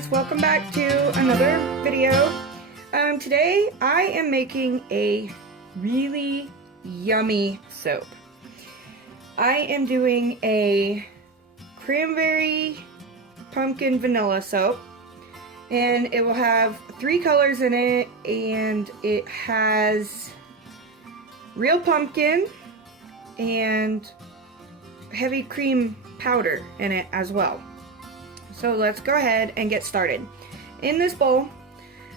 guys, welcome back to another video. Today I am making a really yummy soap. I am doing a cranberry pumpkin vanilla soap, and it will have 3 colors in it, and it has real pumpkin and heavy cream powder in it as well. So let's go ahead and get started. In this bowl,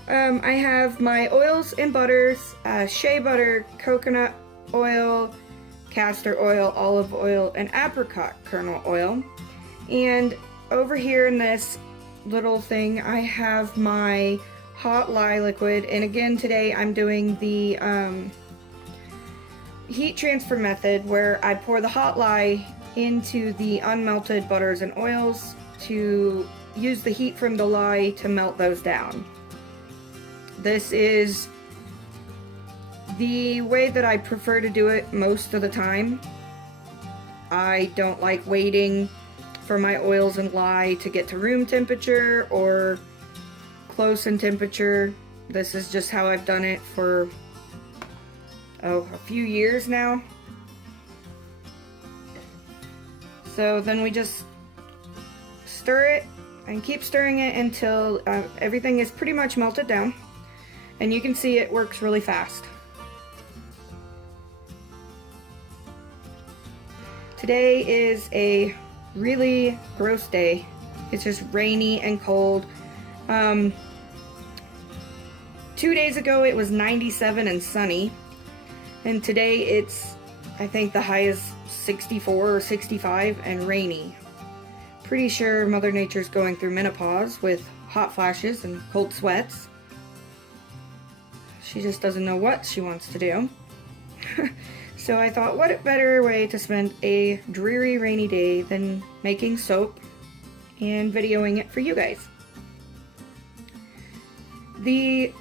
I have my oils and butters, shea butter, coconut oil, castor oil, olive oil, and apricot kernel oil. And over here in this little thing, I have my hot lye liquid. And again, today I'm doing the heat transfer method, where I pour the hot lye into the unmelted butters and oils to use the heat from the lye to melt those down. This is the way that I prefer to do it most of the time. I don't like waiting for my oils and lye to get to room temperature or close in temperature. This is just how I've done it for a few years now. So then we just stir it and keep stirring it until everything is pretty much melted down, and you can see it works really fast. Today is a really gross day. It's just rainy and cold. 2 days ago it was 97 and sunny, and today it's, I think the high is 64 or 65 and rainy. Pretty sure Mother Nature's going through menopause with hot flashes and cold sweats. She just doesn't know what she wants to do. So I thought, what a better way to spend a dreary rainy day than making soap and videoing it for you guys. The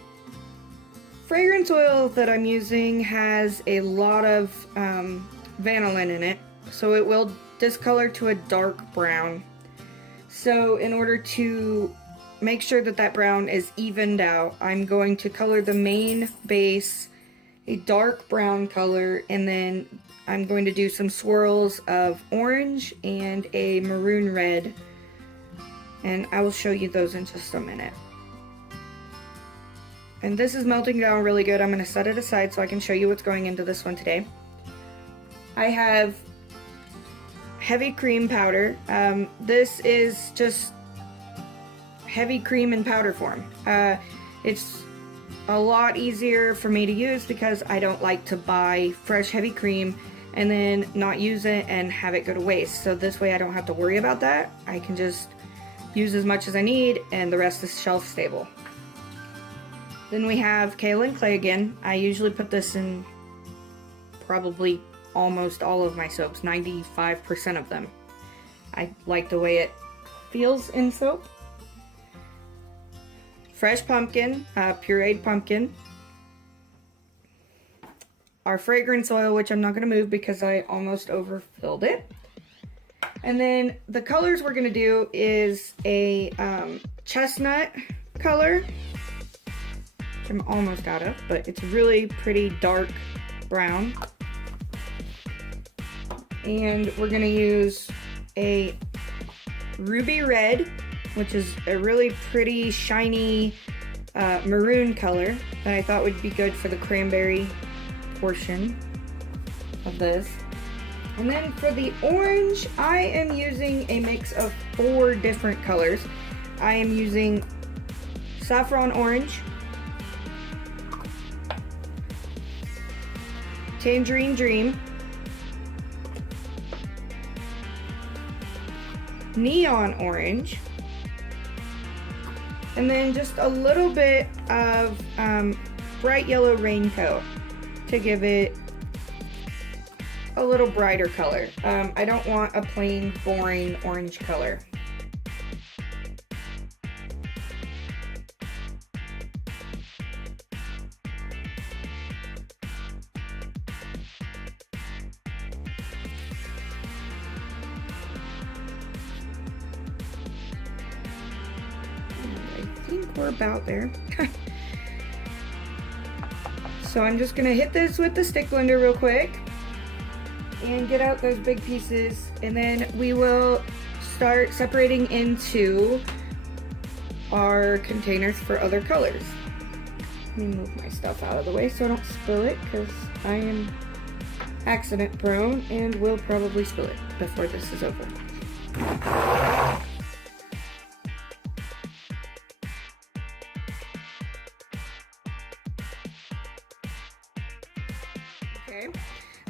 fragrance oil that I'm using has a lot of vanillin in it, so it will discolor to a dark brown. So in order to make sure that that brown is evened out, I'm going to color the main base a dark brown color, and then I'm going to do some swirls of orange and a maroon red, and I will show you those in just a minute. And this is melting down really good. I'm going to set it aside so I can show you what's going into this one today. I have heavy cream powder. This is just heavy cream in powder form. It's a lot easier for me to use because I don't like to buy fresh heavy cream and then not use it and have it go to waste. So this way I don't have to worry about that. I can just use as much as I need, and the rest is shelf stable. Then we have kaolin clay again. I usually put this in probably almost all of my soaps, 95% of them. I like the way it feels in soap. Fresh pumpkin, pureed pumpkin. Our fragrance oil, which I'm not going to move because I almost overfilled it. And then the colors we're going to do is a chestnut color, which I'm almost out of, but it's really pretty dark brown. And we're going to use a ruby red, which is a really pretty shiny maroon color that I thought would be good for the cranberry portion of this. And then for the orange, I am using a mix of 4 different colors. I am using saffron orange, tangerine dream, neon orange, and then just a little bit of bright yellow raincoat to give it a little brighter color. I don't want a plain boring orange color. think we're about there. So I'm just gonna hit this with the stick blender real quick and get out those big pieces, and then we will start separating into our containers for other colors. Let me move my stuff out of the way so I don't spill it, because I am accident prone and will probably spill it before this is over. Okay,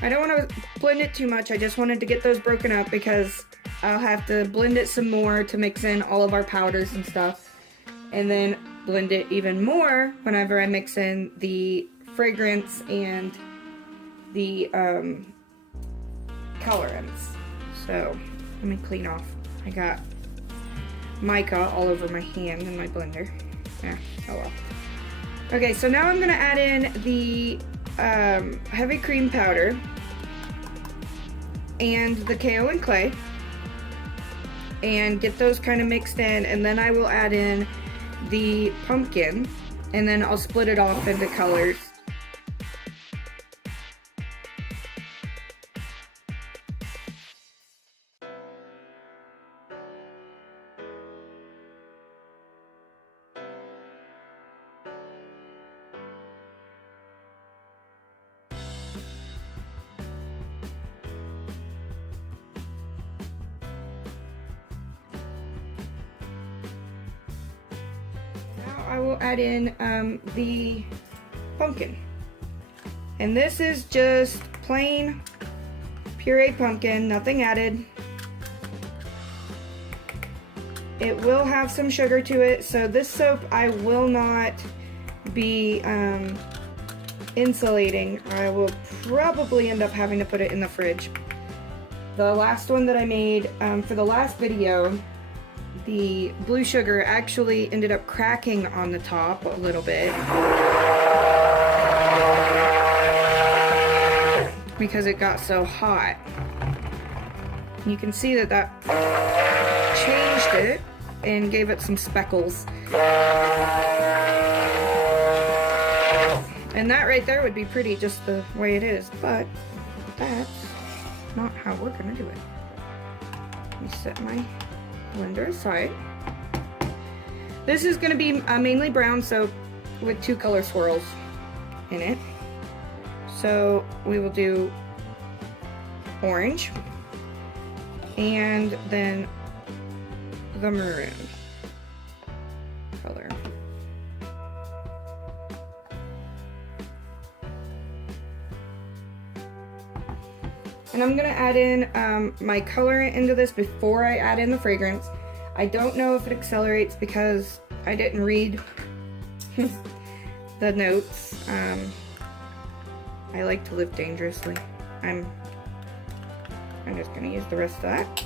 I don't want to blend it too much. I just wanted to get those broken up because I'll have to blend it some more to mix in all of our powders and stuff, and then blend it even more whenever I mix in the fragrance and the colorants. So let me clean off. I got mica all over my hand in my blender. Yeah, oh well. Okay, so now I'm gonna add in the heavy cream powder and the kaolin clay and get those kind of mixed in, and then I will add in the pumpkin, and then I'll split it off into colors. I will add in the pumpkin, and this is just plain puree pumpkin, nothing added. It will have some sugar to it, so this soap I will not be insulating. I will probably end up having to put it in the fridge. The last one that I made for the last video, the blue sugar actually ended up cracking on the top a little bit because it got so hot. You can see that that changed it and gave it some speckles. And that right there would be pretty just the way it is, but that's not how we're gonna do it. Let me set my blender aside. This is going to be mainly brown soap with 2 color swirls in it. So we will do orange and then the maroon color. And I'm going to add in my colorant into this before I add in the fragrance. I don't know if it accelerates because I didn't read the notes. I like to live dangerously. I'm just going to use the rest of that.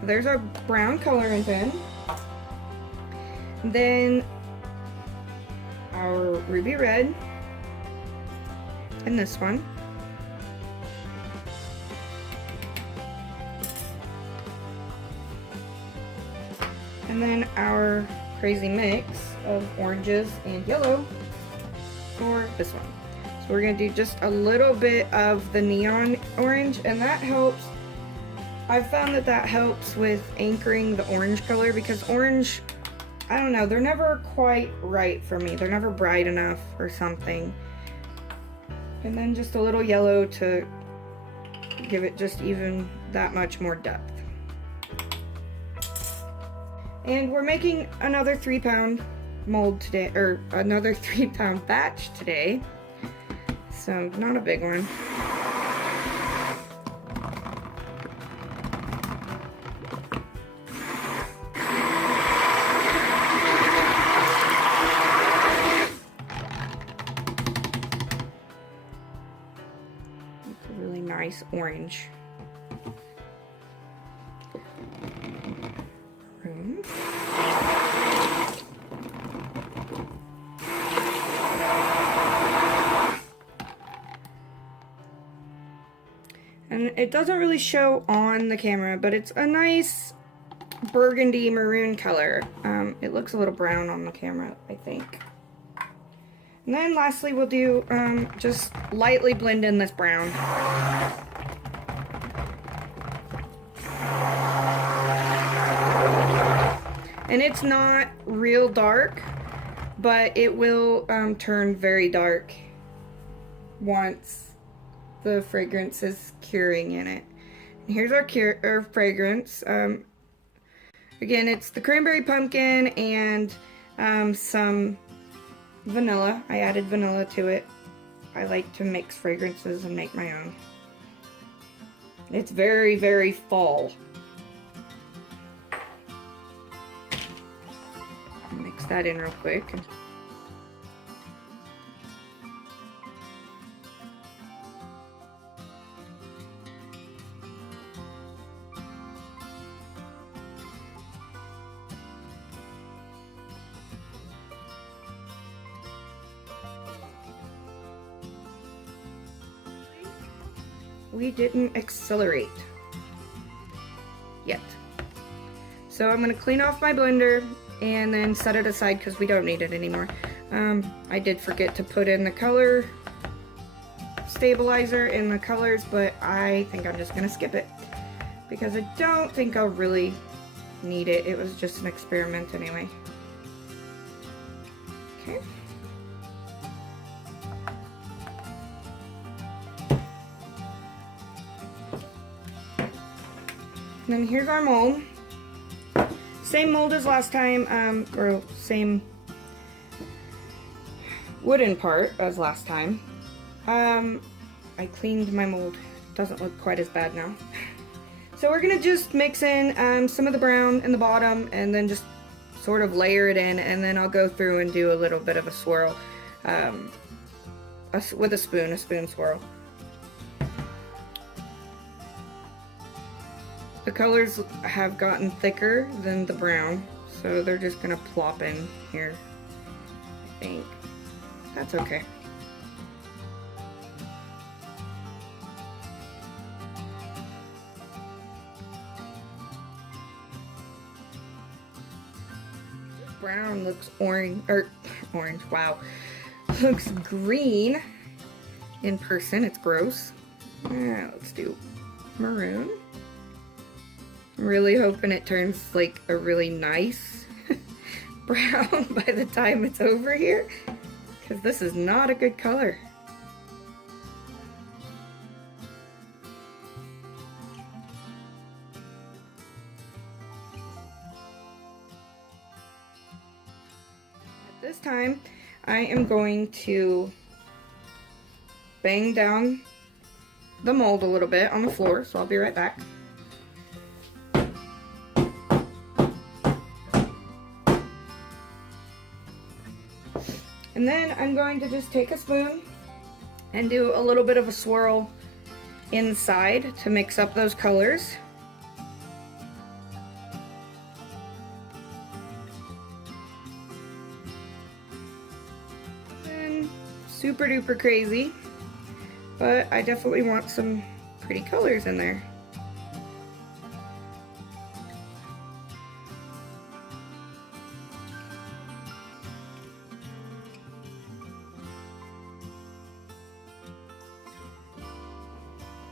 So there's our brown colorant in. Then our ruby red and this one. And then our crazy mix of oranges and yellow for this one. So we're going to do just a little bit of the neon orange, and that helps. I've found that that helps with anchoring the orange color, because orange, I don't know, they're never quite right for me. They're never bright enough or something. And then just a little yellow to give it just even that much more depth. And we're making another 3-pound mold today, or another 3-pound batch today. So not a big one. It's a really nice orange. And it doesn't really show on the camera, but it's a nice burgundy maroon color. It looks a little brown on the camera, I think. And then lastly, we'll do just lightly blend in this brown. And it's not real dark, but it will turn very dark once the fragrance is curing in it. And here's our fragrance. Again, it's the Cranberry Pumpkin and some vanilla. I added vanilla to it. I like to mix fragrances and make my own. It's very, very fall. Mix that in real quick. We didn't accelerate yet. So I'm going to clean off my blender and then set it aside because we don't need it anymore. I did forget to put in the color stabilizer in the colors, but I think I'm just going to skip it because I don't think I'll really need it. It was just an experiment anyway. Okay. And then here's our mold. Same mold as last time, or same wooden part as last time. I cleaned my mold. Doesn't look quite as bad now. So we're gonna just mix in some of the brown in the bottom and then just sort of layer it in, and then I'll go through and do a little bit of a swirl with a spoon swirl. The colors have gotten thicker than the brown, so they're just gonna plop in here, I think. That's okay. Brown looks orange, wow. Looks green in person, it's gross. Let's do maroon. I'm really hoping it turns like a really nice brown by the time it's over here, because this is not a good color. At this time, I am going to bang down the mold a little bit on the floor, so I'll be right back. And then I'm going to just take a spoon and do a little bit of a swirl inside to mix up those colors. Nothing super duper crazy, but I definitely want some pretty colors in there.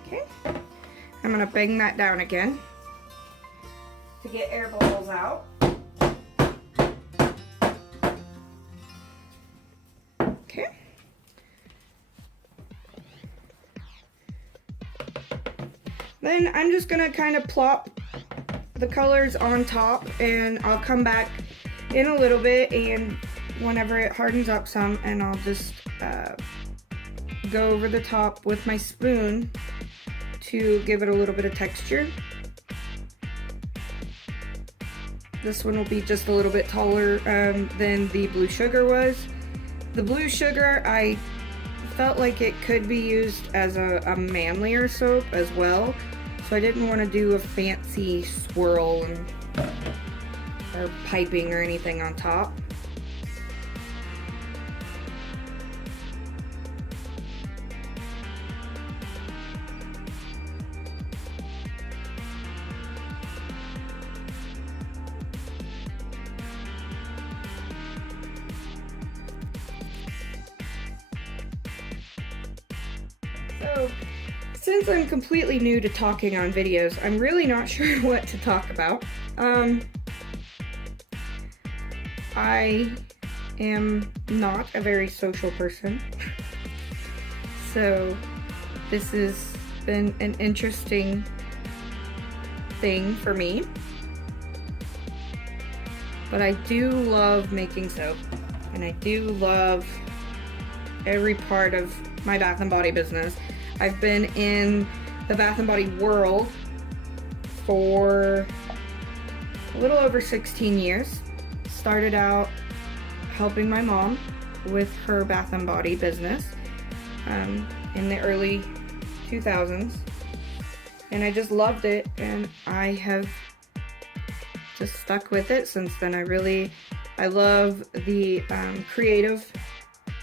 Okay, I'm going to bang that down again to get air bubbles out. Okay. Then I'm just going to kind of plop the colors on top, and I'll come back in a little bit and whenever it hardens up some, and I'll just go over the top with my spoon to give it a little bit of texture. This one will be just a little bit taller than the blue sugar was. The blue sugar, I felt like it could be used as a manlier soap as well, so I didn't want to do a fancy swirl or piping or anything on top. So, since I'm completely new to talking on videos, I'm really not sure what to talk about. I am not a very social person, so this has been an interesting thing for me. But I do love making soap, and I do love every part of my Bath & Body business. I've been in the Bath & Body world for a little over 16 years. Started out helping my mom with her Bath & Body business in the early 2000s, and I just loved it, and I have just stuck with it since then. I love the creative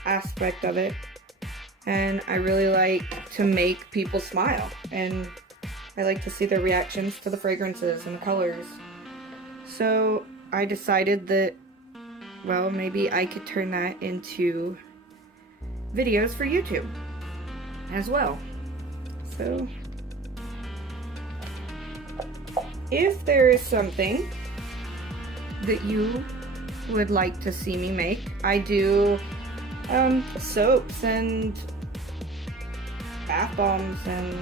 aspect of it, and I really like to make people smile, and I like to see their reactions to the fragrances and colors. So I decided that, well, maybe I could turn that into videos for YouTube as well. So if there is something that you would like to see me make, I do soaps and bath bombs and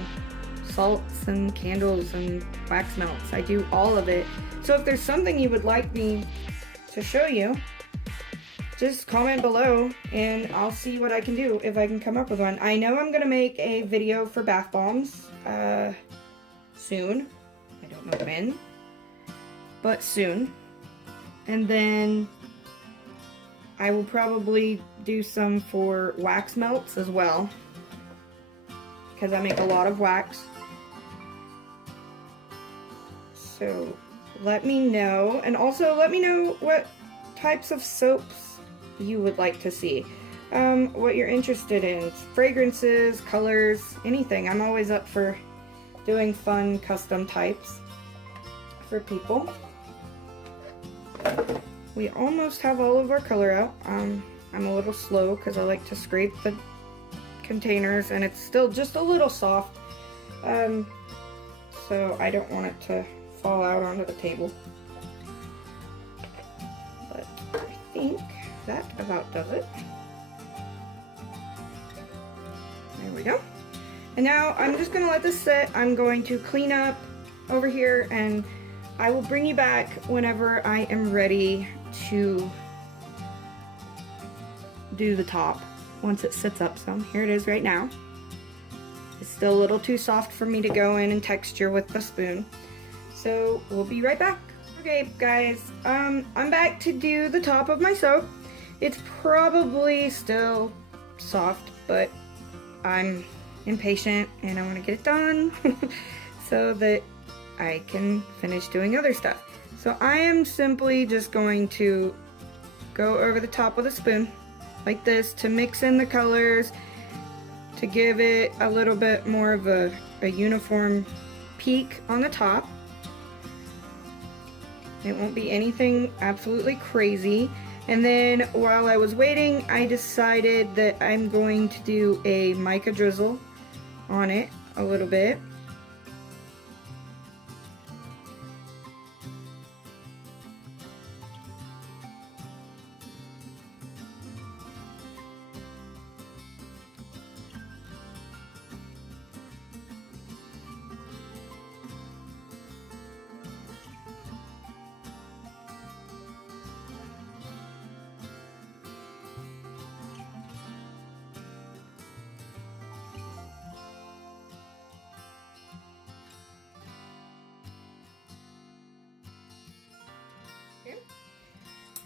salts and candles and wax melts. I do all of it. So if there's something you would like me to show you, just comment below and I'll see what I can do, if I can come up with one. I know I'm gonna make a video for bath bombs soon. I don't know when, but soon. And then I will probably do some for wax melts as well, because I make a lot of wax. So let me know, and also let me know what types of soaps you would like to see, what you're interested in, fragrances, colors, anything. I'm always up for doing fun custom types for people. We almost have all of our color out. I'm a little slow because I like to scrape the containers and it's still just a little soft, so I don't want it to fall out onto the table. But I think that about does it. There we go. And now I'm just gonna let this sit. I'm going to clean up over here, and I will bring you back whenever I am ready to do the top, once it sits up some. Here it is right now. It's still a little too soft for me to go in and texture with the spoon. So we'll be right back. Okay guys, I'm back to do the top of my soap. It's probably still soft, but I'm impatient and I want to get it done so that I can finish doing other stuff. So I am simply just going to go over the top with a spoon like this to mix in the colors, to give it a little bit more of a uniform peak on the top. It won't be anything absolutely crazy. And then while I was waiting, I decided that I'm going to do a mica drizzle on it a little bit.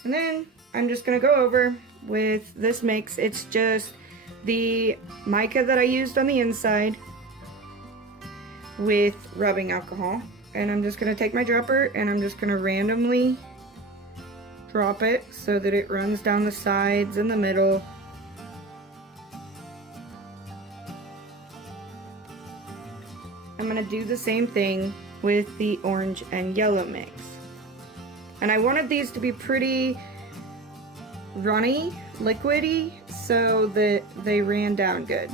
And then I'm just gonna go over with this mix. It's just the mica that I used on the inside with rubbing alcohol. And I'm just gonna take my dropper and I'm just gonna randomly drop it so that it runs down the sides and the middle. I'm gonna do the same thing with the orange and yellow mix. And I wanted these to be pretty runny, liquidy, so that they ran down good.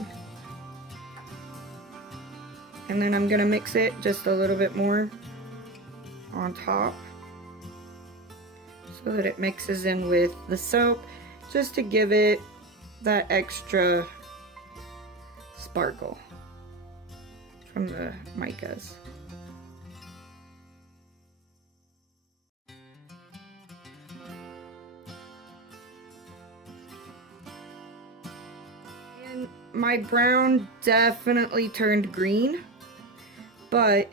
and then I'm gonna mix it just a little bit more on top so that it mixes in with the soap, just to give it that extra sparkle from the micas. And my brown definitely turned green, but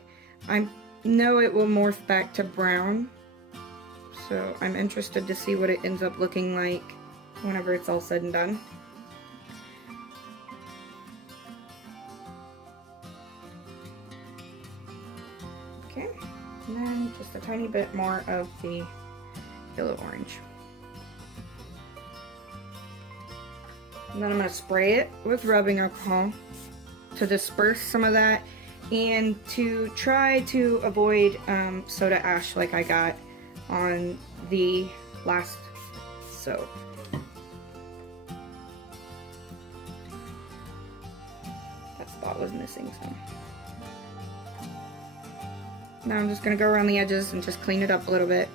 I know it will morph back to brown, so I'm interested to see what it ends up looking like whenever it's all said and done. Okay, and then just a tiny bit more of the yellow orange. And then I'm going to spray it with rubbing alcohol to disperse some of that and to try to avoid soda ash like I got on the last soap. That spot was missing some. Now I'm just going to go around the edges and just clean it up a little bit.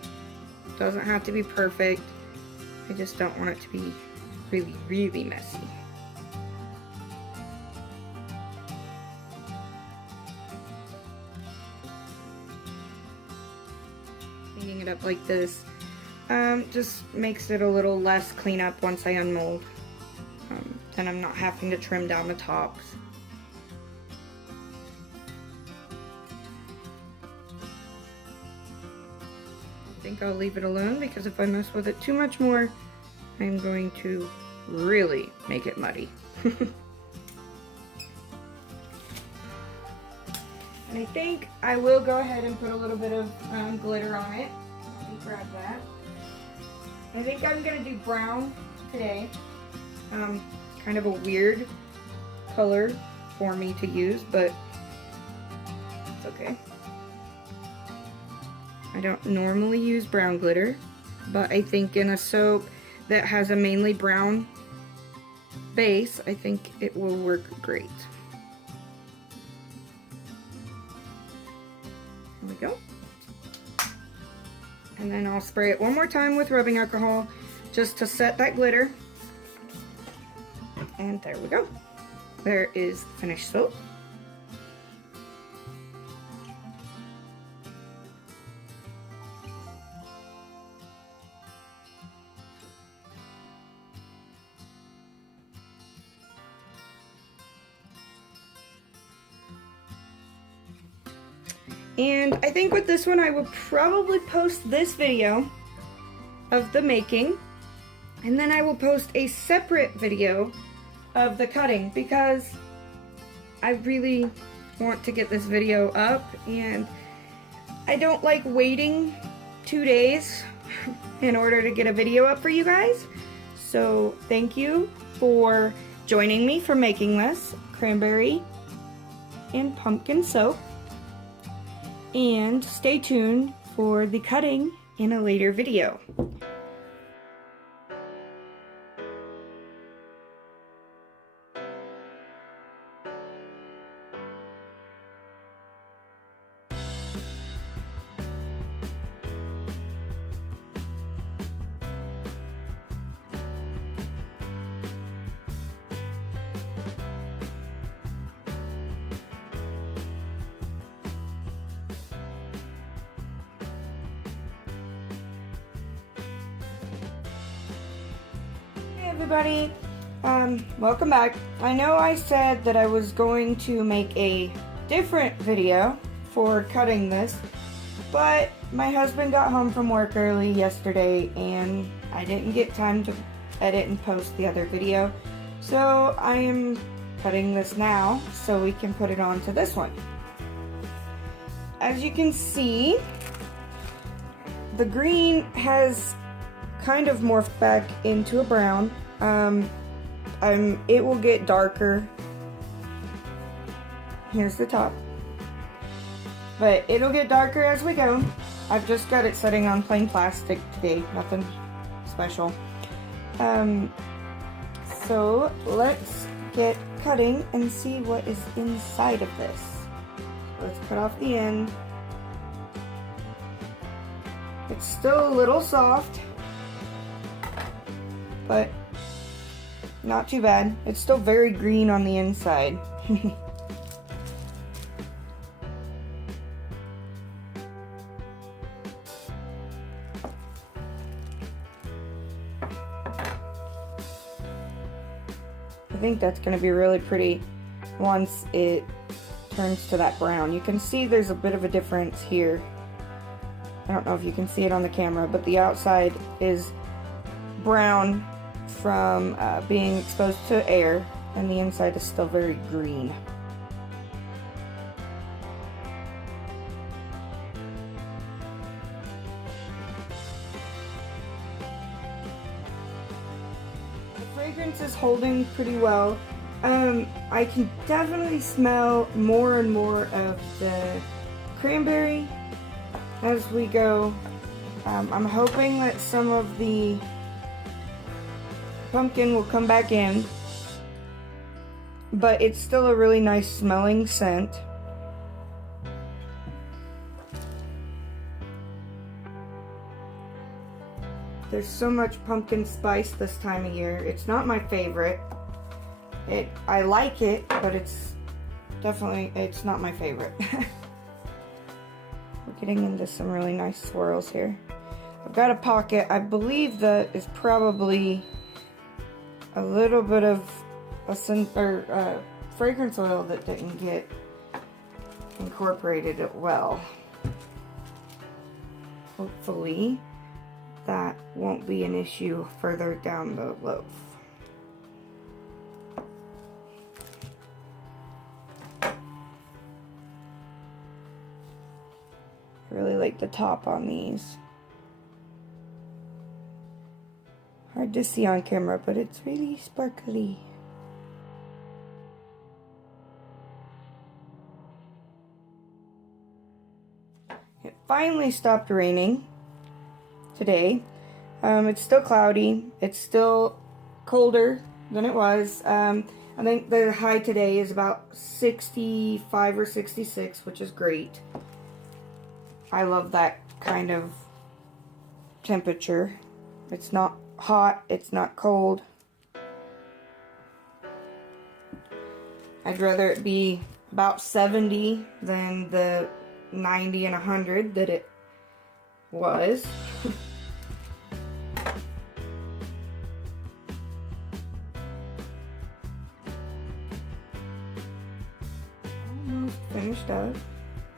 Doesn't have to be perfect. I just don't want it to be really, really messy. Cleaning it up like this just makes it a little less cleanup once I unmold. Then I'm not having to trim down the tops. I think I'll leave it alone, because if I mess with it too much more, I'm going to really make it muddy. And I think I will go ahead and put a little bit of glitter on it. Let me grab that. I think I'm going to do brown today. Kind of a weird color for me to use, but it's okay. I don't normally use brown glitter, but I think in a soap that has a mainly brown base, I think it will work great. There we go. And then I'll spray it one more time with rubbing alcohol just to set that glitter. And there we go. There is finished soap. And I think with this one I will probably post this video of the making, and then I will post a separate video of the cutting, because I really want to get this video up and I don't like waiting 2 days in order to get a video up for you guys. So thank you for joining me for making this cranberry and pumpkin soap. And stay tuned for the cutting in a later video. Everybody, welcome back. I know I said that I was going to make a different video for cutting this, but my husband got home from work early yesterday and I didn't get time to edit and post the other video, so I am cutting this now so we can put it on to this one. As you can see, the green has kind of morphed back into a brown. It will get darker. Here's the top. But it'll get darker as we go. I've just got it setting on plain plastic today, nothing special. So let's get cutting and see what is inside of this. let's cut off the end. It's still a little soft, but not too bad. It's still very green on the inside. I think that's going to be really pretty once it turns to that brown. You can see there's a bit of a difference here. I don't know if you can see it on the camera, but the outside is brown from being exposed to air, and the inside is still very green. The fragrance is holding pretty well. I can definitely smell more and more of the cranberry as we go. I'm hoping that some of the pumpkin will come back in, but it's still a really nice smelling scent. There's so much pumpkin spice this time of year. It's not my favorite. I like it, but it's not my favorite. We're getting into some really nice swirls here. I've got a pocket. I believe that is probably a little bit of fragrance oil that didn't get incorporated well. Hopefully that won't be an issue further down the loaf. I really like the top on these. Hard to see on camera, but it's really sparkly. It finally stopped raining today. It's still cloudy. It's still colder than it was. I think the high today is about 65 or 66, which is great. I love that kind of temperature. It's not hot, it's not cold. I'd rather it be about 70 than the 90 and 100 that it was. Almost finished up.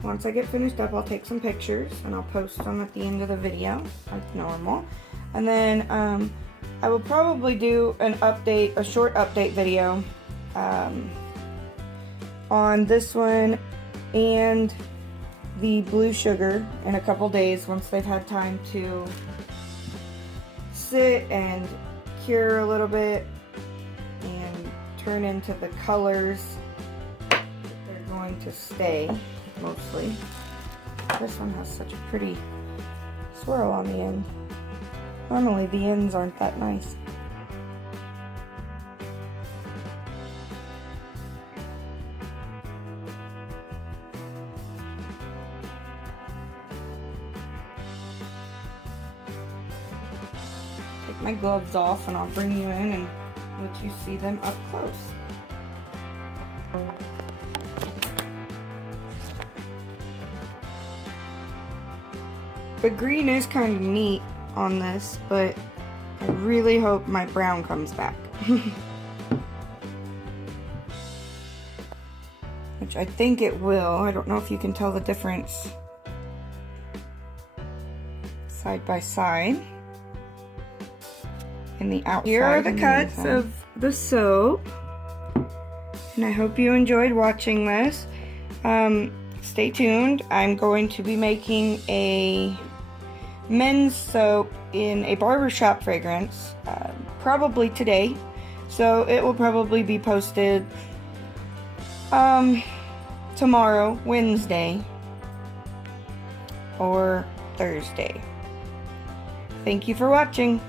Once I get finished up, I'll take some pictures and I'll post them at the end of the video, like normal. And then I will probably do a short update video on this one and the blue sugar in a couple days once they've had time to sit and cure a little bit and turn into the colors that they're going to stay. Mostly. This one has such a pretty swirl on the end. Normally the ends aren't that nice. Take my gloves off and I'll bring you in and let you see them up close. The green is kind of neat on this, but I really hope my brown comes back. Which I think it will. I don't know if you can tell the difference side by side. In the outside. Here are the cuts of the soap. And I hope you enjoyed watching this. Stay tuned. I'm going to be making a men's soap in a barbershop fragrance probably today, so it will probably be posted tomorrow, Wednesday or Thursday. Thank you for watching.